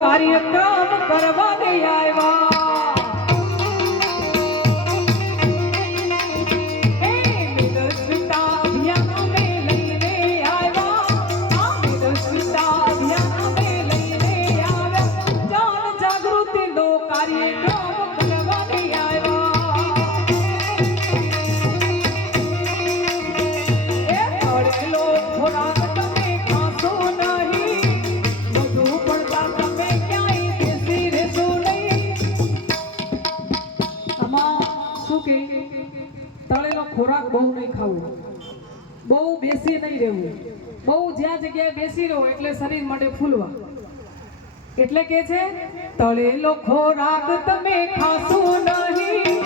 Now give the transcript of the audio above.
કાર્યક્રમ કરવા નહીં આવ્યા તળેલો ખોરાક બહુ નહીં ખાવું, બહુ બેસી નહીં રહેવું, બહુ જ્યાં જગ્યાએ બેસી રહો એટલે શરીર માટે ફૂલવા. એટલે કે છે તળેલો ખોરાક તમે ખાશો નહીં.